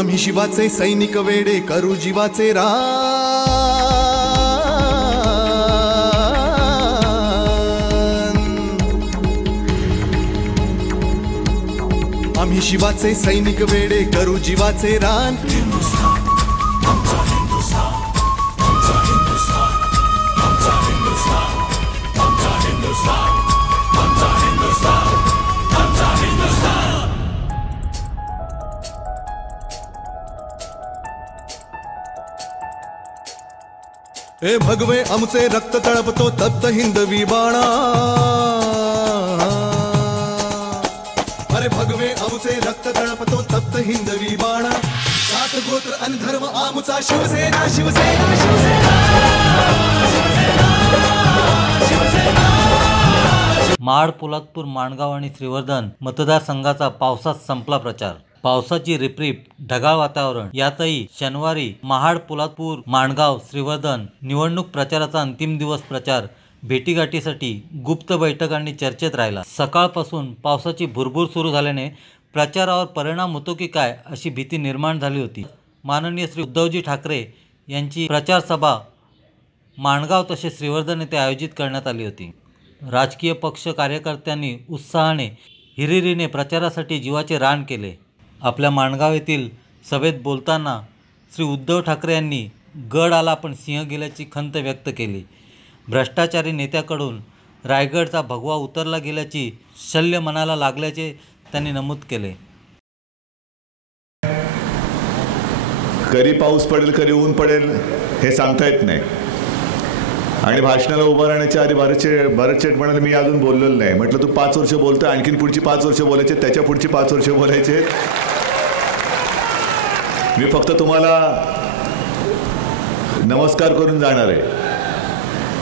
आम्ही शिवाचे सैनिक वेडे करू जीवाचे रान। आम्ही शिवाचे सैनिक वेडे करू जीवाचे रान। ए भगवे आमचे रक्त तळपतो तप्त हिंदवी बाणा। अरे भगवे आमचे रक्त तळपतो तप्त हिंदवी बाणा। सात गोत्र आणि धर्म आमचा शिवसेना शिवसेना शिवसेना शिवसेना। महाड, पोलादपूर, माणगाव आणि श्रीवर्धन मतदारसंघाचा पावसात संपला प्रचार। पावसाची रिपरिप, ढगाळ वातावरण यातही शनिवारी महाड, पोलादपूर, माणगाव, श्रीवर्धन निवडणूक प्रचाराचा अंतिम दिवस प्रचार भेटीगाठीसाठी गुप्त बैठक आणि चर्चेत राहिला। सकाळपासून पावसाची भुरभुर सुरू झाल्याने प्रचारावर परिणाम होतो की काय अशी भीती निर्माण झाली होती। माननीय श्री उद्धवजी ठाकरे यांची प्रचार सभा माणगाव तसेच श्रीवर्धन येथे आयोजित करण्यात आली होती। राजकीय पक्ष कार्यकर्त्यांनी उत्साहाने हिरिरीने प्रचारासाठी जीवाचे रान केले। आपल्या माणगाव येथील सभेत बोलताना श्री उद्धव ठाकरे यांनी गड आला पण सिंह गेल्याची खंत व्यक्त केली। भ्रष्टाचारी नेत्याकडून रायगडचा भगवा उतरला गेल्याची शल्य मनाला लागल्याचे त्यांनी नमूद केले। कधी पाऊस पडेल कधी ऊन पडेल हे सांगता येत नाही। आणि भाषणाला उभं राहण्याच्या आधी भरत शेठ म्हणाले मी अजून बोललेलो नाही। म्हटलं तू 5 वर्ष बोलतोय, आणखीन पुढची 5 वर्ष बोलायचे, त्याच्या पुढची 5 वर्ष बोलायचे। मी फक्त तुम्हाला नमस्कार करून जाणार आहे,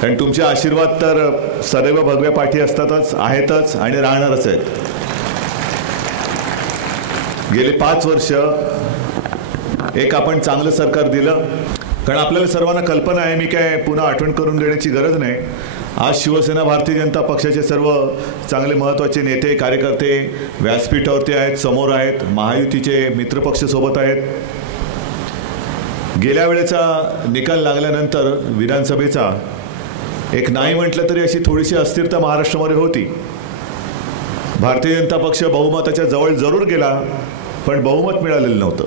कारण तुमचे आशीर्वाद तर सदैव भगव्या पाठी असतातच, आहेतच आणि राहणारच आहेत। गेले 5 वर्ष एक आपण चांगलं सरकार दिलं, कारण आपल्याला सर्वांना कल्पना आहे, मी काय पुन्हा आठवण करून देण्याची गरज नाही। आज शिवसेना भारतीय जनता पक्षाचे सर्व चांगले महत्त्वाचे नेते कार्यकर्ते व्यासपीठावरती आहेत, समोर आहेत, महायुतीचे मित्रपक्ष सोबत आहेत। गेल्या वेळेचा निकाल लागल्यानंतर विधानसभेचा एक नाही म्हटलं तरी अशी थोडीशी अस्थिरता महाराष्ट्रामध्ये होती। भारतीय जनता पक्ष बहुमताच्या जवळ जरूर गेला, पण बहुमत मिळालेलं नव्हतं।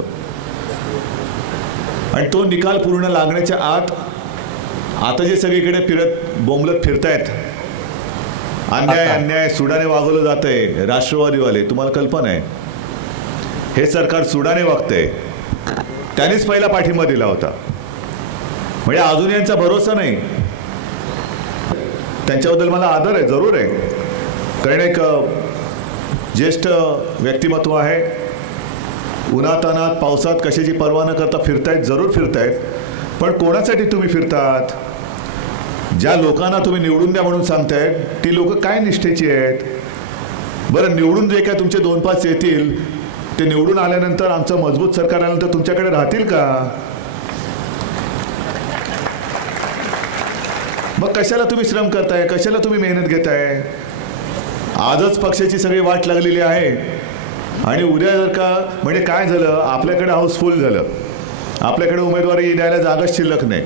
आणि तो निकाल पूर्ण लागण्याच्या आत आता जे सगळीकडे बोंबलत फिरतायत, अन्याय अन्याय सुडाने वागवलं जातंय राष्ट्रवादीवाले, तुम्हाला कल्पना आहे हे सरकार सुडाने वागतंय, त्यांनीच पहिला पाठिंबा दिला होता। म्हणजे अजून यांचा भरोसा नाही। त्यांच्याबद्दल मला आदर आहे, जरूर आहे, कारण एक ज्येष्ठ व्यक्तिमत्व आहे। उन्हातानात पावसात कशाची पर्वा न करता फिरतायत, जरूर फिरतायत, पण कोणासाठी तुम्ही फिरतात? ज्या लोकांना तुम्ही निवडून द्या म्हणून सांगतायत ती लोक काय निष्ठेची आहेत? बरं, निवडून जे काय तुमचे 2-5 येतील ते निवडून आल्यानंतर आमचं मजबूत सरकार आल्यानंतर तुमच्याकडे राहतील का? मग कशाला तुम्ही श्रम करताय, कशाला तुम्ही मेहनत घेताय? आजच पक्षाची सगळी वाट लागलेली आहे आणि उद्या जर का म्हणजे काय झालं, आपल्याकडे हाऊसफुल झालं, आपल्याकडे उमेदवारी द्यायला जागाच शिल्लक नाही।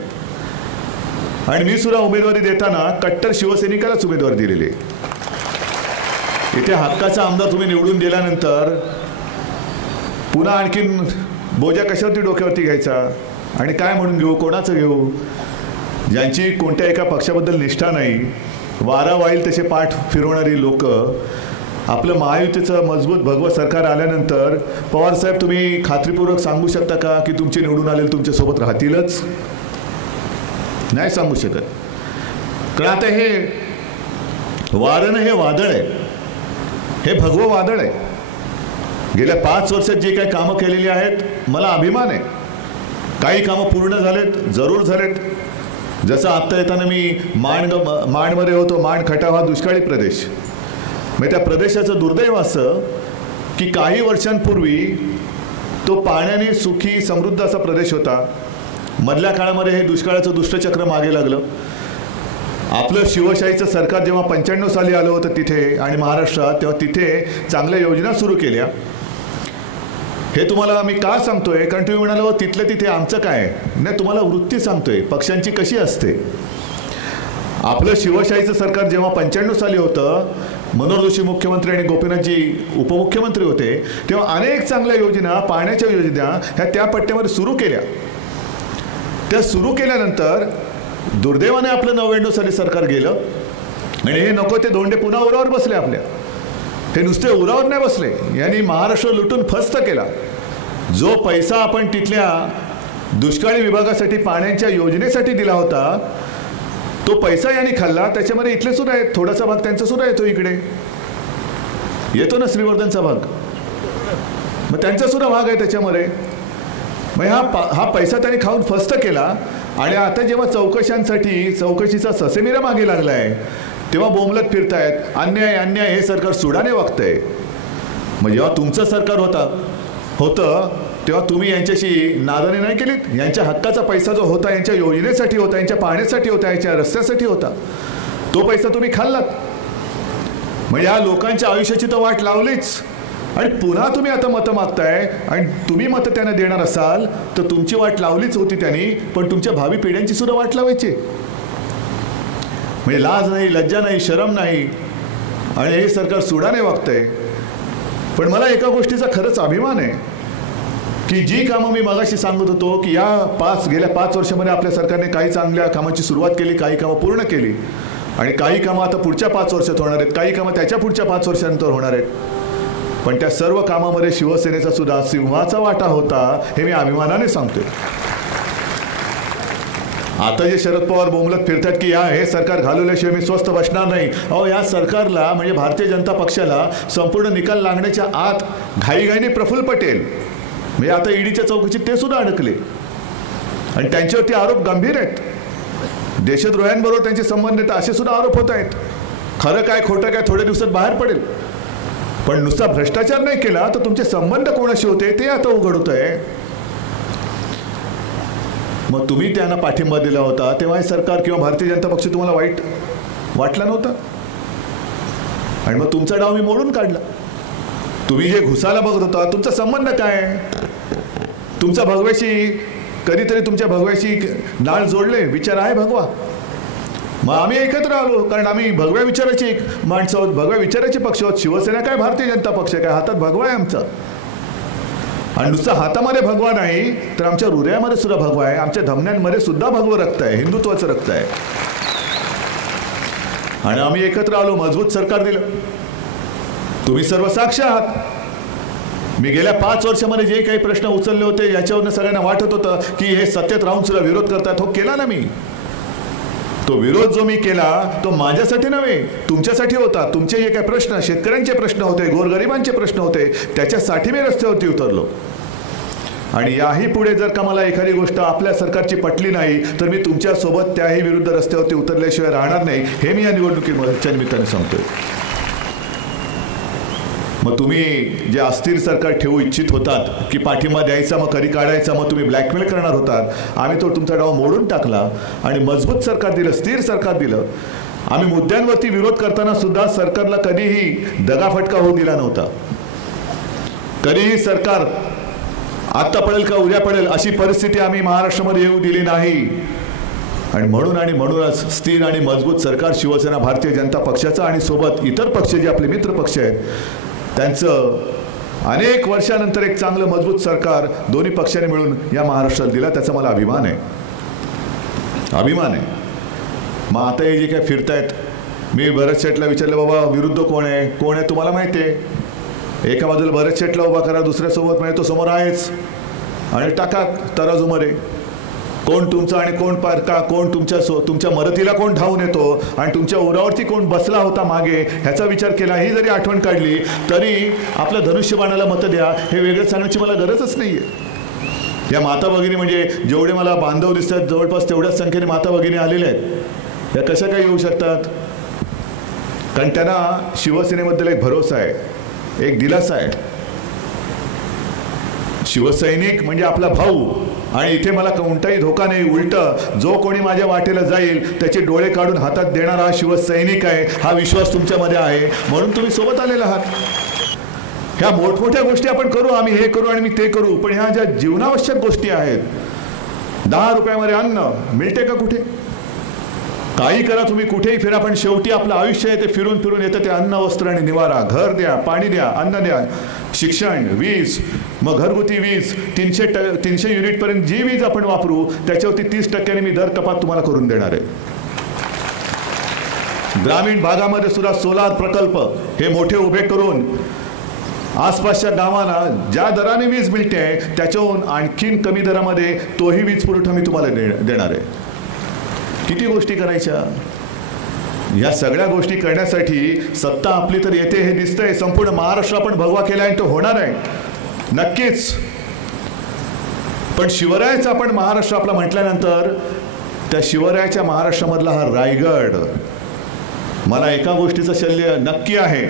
आणि मी सुद्धा उमेदवारी देताना कट्टर शिवसैनिकालाच उमेदवारी दिलेली आहे। इथे हक्काचा आमदार तुम्ही निवडून दिल्यानंतर पुन्हा आणखीन बोजा कशावरती डोक्यावरती घ्यायचा आणि काय म्हणून घेऊ, कोणाचं घेऊ? ज्यांची कोणत्या एका पक्षाबद्दल निष्ठा नाही, वारा वाईल तसे पाठ फिरवणारी लोक, आपलं महायुतीचं मजबूत भगवं सरकार आल्यानंतर पवार साहेब तुम्ही खात्रीपूर्वक सांगू शकता का की तुमचे निवडून आलेले तुमच्यासोबत राहतीलच? नाही सांगू शकत, कारण आता हे वारं हे वादळ आहे, हे भगवं वादळ आहे। गेल्या 5 वर्षात जे काही कामं केलेली आहेत मला अभिमान आहे। काही कामं पूर्ण झालेत, जरूर झालेत। जसं आत्ता येताना मी माणमध्ये होतो, माण खटाव हा दुष्काळी प्रदेश, मग त्या प्रदेशाचं दुर्दैव असं की काही वर्षांपूर्वी तो पाण्याने सुखी समृद्ध असा प्रदेश होता। मधल्या काळामध्ये हे दुष्काळाचं दुष्टचक्र मागे लागलं। आपलं शिवशाहीचं सरकार जेव्हा 95 साली आलं होतं तिथे आणि महाराष्ट्रात, तेव्हा तिथे चांगल्या योजना सुरू केल्या। हे तुम्हाला मी का सांगतोय, कारण तुम्ही म्हणाला तिथल्या तिथे आमचं काय नाही, तुम्हाला वृत्ती सांगतोय पक्षांची कशी असते. आपलं शिवशाहीचं सरकार जेव्हा 95 साली होतं, मनोहर जोशी मुख्यमंत्री आणि गोपीनाथजी उपमुख्यमंत्री होते, तेव्हा अनेक चांगल्या योजना, पाण्याच्या योजना ह्या त्या पट्ट्यामध्ये सुरू केल्या. त्या सुरू केल्यानंतर दुर्दैवाने आपलं 99 साली सरकार गेलं आणि हे नको ते धोंडे पुन्हा उरावर बसले आपल्या. हे नुसते उरावर नाही बसले, यांनी महाराष्ट्र लुटून फस्त केला. जो पैसा आपण तिथल्या दुष्काळी विभागासाठी पाण्याच्या योजनेसाठी दिला होता, तो पैसा यांनी खाल्ला. त्याच्यामध्ये इथले सुद्धा आहेत, थोडासा भाग त्यांचा सुद्धा येतो, इकडे येतो ना श्रीवर्धनचा भाग, मग त्यांचा सुद्धा भाग आहे त्याच्यामध्ये. मग हा पैसा त्यांनी खाऊन फस्त केला. आणि आता जेव्हा चौकशांसाठी चौकशीचा ससेमिरा मागे लागलाय, तेव्हा बोंबलत फिरतायत, अन्याय अन्याय, हे सरकार सुडाने वागतंय. मग जेव्हा तुमचं सरकार होतं तेव्हा तुम्ही यांच्याशी नादाने नाही केलीत. यांच्या हक्काचा पैसा जो होता, यांच्या योजनेसाठी होता, यांच्या पाण्यासाठी होता, यांच्या रस्त्यासाठी होता, तो पैसा तुम्ही खाल्लात. मग या लोकांच्या आयुष्याची तर वाट लावलीच, आणि पुन्हा तुम्ही आता मतं मागताय. आणि तुम्ही मतं त्यांना देणार असाल तर तुमची वाट लावलीच होती त्यांनी, पण तुमच्या भावी पिढ्यांची सुद्धा वाट लावायची. म्हणजे लाज नाही, लज्जा नाही, शरम नाही, आणि हे सरकार सुडाने वागतंय. पण मला एका गोष्टीचा खरंच अभिमान आहे की जी कामं मी मगाशी सांगत होतो की गेल्या 5 वर्षामध्ये आपल्या सरकारने काही चांगल्या कामाची सुरुवात केली, काही कामं पूर्ण केली, आणि काही कामं आता पुढच्या 5 वर्षात होणार आहेत, काही कामं त्याच्या पुढच्या 5 वर्षानंतर होणार आहेत. पण त्या सर्व कामामध्ये शिवसेनेचा सुद्धा सिंहाचा वाटा होता, हे मी अभिमानाने सांगतोय. आता जे शरद पवार बोंबलत फिरतात की हे सरकार घालवल्याशिवाय मी स्वस्थ बसणार नाही. अहो, या सरकारला म्हणजे भारतीय जनता पक्षाला संपूर्ण निकाल लागण्याच्या आत घाईघाईने प्रफुल्ल पटेल म्हणजे आता ईडीच्या चौकशीत ते सुद्धा अडकले, आणि त्यांच्यावरती आरोप गंभीर आहेत. देशद्रोह्यांबरोबर त्यांचे संबंध आहेत असे सुद्धा आरोप होत आहेत. खरं काय खोटं काय थोड्या दिवसात बाहेर पडेल. पण नुसता भ्रष्टाचार नाही केला तर तुमचे संबंध कोणाशी होते ते आता उघड होत आहे. मग तुम्ही त्यांना पाठिंबा दिला होता तेव्हा हे सरकार किंवा भारतीय जनता पक्ष तुम्हाला वाईट वाटला नव्हता, आणि मग तुमचा डाव मी मोडून काढला. तुम्ही जे घुसाला बघत होता, तुमचा संबंध काय, तुमचा भगव्याशी कधीतरी तुमच्या भगव्याशी नाळ जोडले, विचार आहे भगवा. मग आम्ही एकत्र आलो, कारण आम्ही भगव्या विचाराची माणसं आहोत, भगव्या विचाराचे पक्ष आहोत. शिवसेना काय, भारतीय जनता पक्ष काय, हातात भगवा आहे आमचा. आणि नुसतं हातामध्ये भगवा नाही तर आमच्या हृदयामध्ये सुद्धा भगवा आहे, आमच्या धमन्यांमध्ये सुद्धा भगवं रक्त आहे, हिंदुत्वाचं रक्त आहे. आणि आम्ही एकत्र आलो, मजबूत सरकार दिलं. तुम्ही सर्व साक्ष आहात. मी गेल्या 5 वर्षामध्ये जे काही प्रश्न उचलले होते याच्यावरनं सगळ्यांना वाटत होतं की हे सत्तेत राहून सुद्धा विरोध करतात. हो, केला ना मी. तो विरोध जो मी केला तो माझ्यासाठी नव्हे, तुमच्यासाठी होता. तुमचे जे काही प्रश्न, शेतकऱ्यांचे प्रश्न होते, गोरगरिबांचे प्रश्न होते, त्याच्यासाठी मी रस्त्यावरती उतरलो. आणि याही पुढे जर का मला एखादी गोष्ट आपल्या सरकारची पटली नाही तर मी तुमच्यासोबत त्याही विरुद्ध रस्त्यावरती उतरल्याशिवाय राहणार नाही, हे मी या निवडणुकीच्या निमित्ताने सांगतोय. मग तुम्ही जे अस्थिर सरकार ठेवू इच्छित होतात की पाठिंबा द्यायचा मग कधी काढायचा, मग तुम्ही ब्लॅकमेल करणार होतात, आम्ही तो तुमचा डाव मोडून टाकला आणि मजबूत सरकार दिलं, स्थिर सरकार दिलं. आम्ही मुद्द्यांवरती विरोध करताना सुद्धा सरकारला कधीही दगाफटका होऊ दिला नव्हता. कधीही सरकार आत्ता पडेल का उद्या पडेल अशी परिस्थिती आम्ही महाराष्ट्रामध्ये येऊ दिली नाही. आणि म्हणूनच स्थिर आणि मजबूत सरकार शिवसेना भारतीय जनता पक्षाचा आणि सोबत इतर पक्ष जे आपले मित्र पक्ष आहेत त्यांचं अनेक वर्षानंतर एक चांगलं मजबूत सरकार दोन्ही पक्षांनी मिळून या महाराष्ट्राला दिला, त्याचा मला अभिमान आहे. मग आता हे जे काय फिरतायत, मी भरत शेटला विचारलं, बाबा विरुद्ध कोण आहे तुम्हाला माहिती आहे. एका बाजूला भरत शेटला उभा करा, दुसऱ्यासोबत म्हणजे तो समोर आहेच, आणि टाका तराजूमध्ये कोण तुमचा आणि कोण पारका, कोण तुमच्या मदतीला कोण धावून येतो आणि तुमच्या उरावरती कोण बसला होता मागे, ह्याचा विचार केला. ही जरी आठवण काढली तरी आपल्या धनुष्यबाणाला मतं द्या हे वेगळं सांगण्याची मला गरजच नाही आहे. या माता भगिनी म्हणजे जेवढे मला बांधव दिसतात जवळपास तेवढ्याच संख्येने माता भगिनी आलेल्या आहेत. या कशा काय येऊ शकतात? कारण त्यांना शिवसेनेबद्दल एक भरोसा आहे, एक दिलासा आहे. शिवसैनिक म्हणजे आपला भाऊ, आणि इथे मला कोणताही धोका नाही. उलट जो कोणी माझ्या वाटेला जाईल त्याचे डोळे काढून हातात देणारा हा शिवसैनिक आहे, हा विश्वास तुमच्यामध्ये आहे, म्हणून तुम्ही सोबत आलेला आहात. ह्या मोठमोठ्या गोष्टी आपण करू, आम्ही हे करू आणि मी ते करू, पण ह्या ज्या जीवनावश्यक गोष्टी आहेत, 10 रुपयामध्ये अन्न मिळते का कुठे? काही करा तुम्ही, कुठेही फिरा, पण शेवटी आपलं आयुष्य आहे ते फिरून फिरून येतं ते अन्न, वस्त्र आणि निवारा. घर द्या, पाणी द्या, अन्न द्या, शिक्षण, वीज, मग घरगुती वीज 300 युनिटपर्यंत जी वीज आपण वापरू त्याच्यावरती 30% मी दर कपात तुम्हाला करून देणार आहे. ग्रामीण भागामध्ये सुद्धा सोलार प्रकल्प हे मोठे उभे करून आसपासच्या गावांना ज्या दराने वीज मिळते त्याच्याहून आणखीन कमी दरामध्ये तोही वीज पुरवठा मी तुम्हाला देणार आहे. किती गोष्टी करायच्या? या सगळ्या गोष्टी करण्यासाठी सत्ता आपली तर येते हे दिसतंय. संपूर्ण महाराष्ट्र आपण भगवा केला आहे, तो होणार आहे नक्कीच. पण शिवरायाचा आपण महाराष्ट्र आपला म्हटल्यानंतर त्या शिवरायाच्या महाराष्ट्रामधला हा रायगड, मला एका गोष्टीचं शल्य नक्की आहे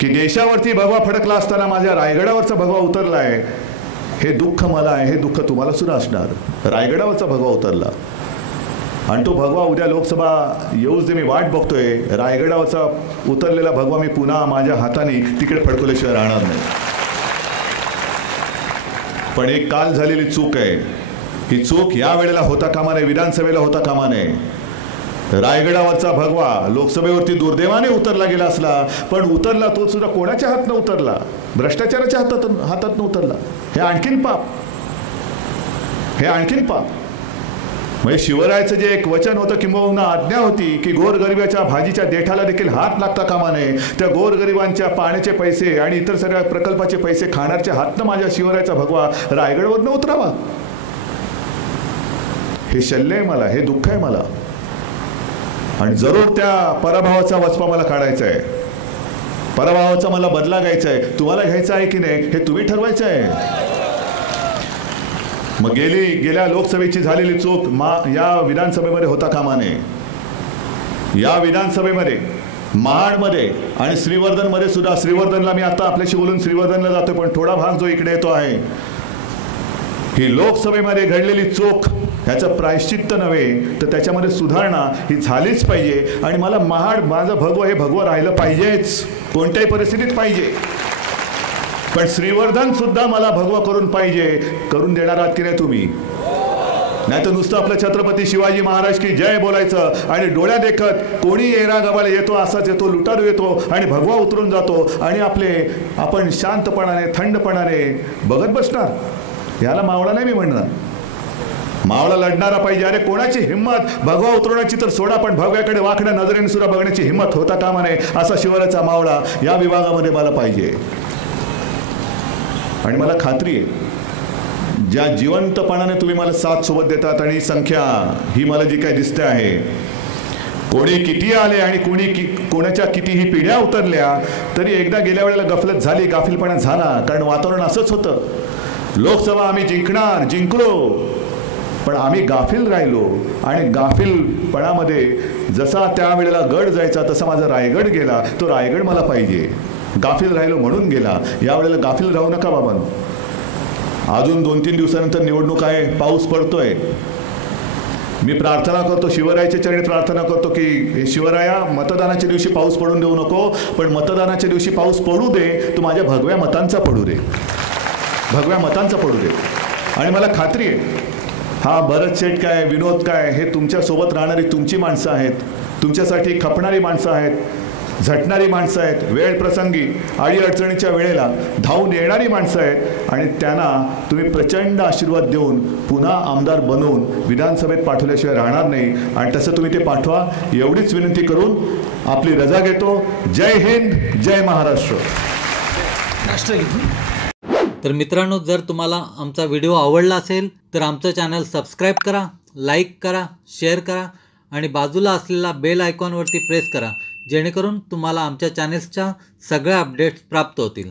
की देशावरती भगवा फडकला असताना माझ्या रायगडावरचा भगवा उतरला आहे. हे दुःख मला आहे, हे दुःख तुम्हाला सुद्धा असणार. रायगडावरचा भगवा उतरला आणि तो भगवा उद्या लोकसभा येऊच दे, मी वाट बघतोय. रायगडावरचा उतरलेला भगवा मी पुन्हा माझ्या हाताने तिकडे फडकवल्याशिवाय राहणार नाही. पण एक काल झालेली चूक आहे, ही चूक या वेळेला होता कामा नये, विधानसभेला होता कामा नये. रायगडावरचा भगवा लोकसभेवरती दुर्दैवाने उतरला गेला असला, पण उतरला तो सुद्धा कोणाच्या हातनं उतरला? भ्रष्टाचाराच्या हातातनं उतरला. हे आणखीन पाप, हे आणखीन पाप. म्हणजे शिवरायाचं जे एक वचन होतं किंबहुना आज्ञा होती की गोरगरिबाच्या भाजीच्या देठाला देखील हात लागता कामा नये, त्या गोरगरिबांच्या पाण्याचे पैसे आणि इतर सगळ्या प्रकल्पाचे पैसे खाण्याच्या हातनं माझ्या शिवरायाचा भगवा रायगडवरनं उतरावा. हे शल्य आहे मला, हे दुःख आहे मला. आणि जरूर त्या पराभवाचा वचपा मला काढायचा आहे, पराभवाचा मला बदला घ्यायचा आहे. तुम्हाला घ्यायचा आहे की नाही हे तुम्ही ठरवायचं आहे. मग गेल्या लोकसभेची झालेली चूक या विधानसभेमध्ये होता कामा नये. या विधानसभेमध्ये महाडमध्ये आणि श्रीवर्धनमध्ये सुद्धा, श्रीवर्धनला मी आता आपल्याशी बोलून श्रीवर्धनला जातोय, पण थोडा भाग जो इकडे येतो आहे, ही लोकसभेमध्ये घडलेली चूक ह्याचं प्रायश्चित्त नव्हे तर त्याच्यामध्ये सुधारणा ही झालीच पाहिजे. आणि मला महाड माझं भगवं हे भगवं राहिलं पाहिजेच, कोणत्याही परिस्थितीत पाहिजे. पण श्रीवर्धन सुद्धा मला भगवा करून पाहिजे. करून देणार आहात की नाही तुम्ही? नाही तर नुसतं आपलं छत्रपती शिवाजी महाराज की जय बोलायचं आणि डोळ्या देखत कोणी येरा गवाला येतो असाच येतो, लुटारू येतो आणि भगवा उतरून जातो आणि आपण शांतपणाने थंडपणाने बघत बसणार. याला मावळा नाही मी म्हणणार. मावळा लढणारा पाहिजे. अरे कोणाची हिंमत भगवा उतरवण्याची तर सोडा, पण भगव्याकडे वाकड्या नजरेने सुद्धा बघण्याची हिंमत होता कामा नये असा शिवरायाचा मावळा या विभागामध्ये मला पाहिजे. आणि मला खात्री आहे ज्या जिवंतपणाने तुम्ही मला साथ सोबत देतात आणि संख्या ही मला जी काय दिसते आहे, कोणी किती आले आणि कोणाच्या कितीही पिढ्या उतरल्या तरी एकदा गेल्या वेळेला गफलत झाली, गाफीलपणा झाला. कारण वातावरण असंच होतं. लोकसभा आम्ही जिंकलो, पण आम्ही गाफील राहिलो आणि गाफीलपणामध्ये जसा त्यावेळेला गड जायचा तसा माझा रायगड गेला. तो रायगड मला पाहिजे. गाफील राहिलो म्हणून गेला. यावेळेला गाफील राहू नका बाबांनो. अजून 2-3 दिवसानंतर निवडणूक आहे, पाऊस पडतोय. मी प्रार्थना करतो, शिवरायाच्या चरणी प्रार्थना करतो की शिवराया मतदानाच्या दिवशी पाऊस पडून देऊ नको, पण मतदानाच्या दिवशी पाऊस पडू दे, तो माझ्या भगव्या मतांचा पडू दे, भगव्या मतांचा पडू दे. आणि मला खात्री आहे हा भरत शेठ काय, विनोद काय, हे तुमच्यासोबत राहणारी तुमची माणसं आहेत, तुमच्यासाठी खपणारी माणसं आहेत, झटणारी माणसं आहेत, वेळ प्रसंगी अडीअडचणीच्या वेळेला धावून येणारी माणसं आहेत. आणि त्यांना तुम्ही प्रचंड आशीर्वाद देऊन पुन्हा आमदार बनवून विधानसभेत पाठवल्याशिवाय राहणार नाही. आणि तसं तुम्ही ते पाठवा एवढीच विनंती करून आपली रजा घेतो. जय हिंद, जय महाराष्ट्र. तर मित्रांनो, जर तुम्हाला आमचा व्हिडिओ आवडला असेल तर आमचं चॅनल सबस्क्राईब करा, लाईक करा, शेअर करा आणि बाजूला असलेला बेल आयकॉनवरती प्रेस करा, जेणेकरून तुम्हाला आमच्या चॅनेल्सच्या सगळ्या अपडेट्स प्राप्त होतील.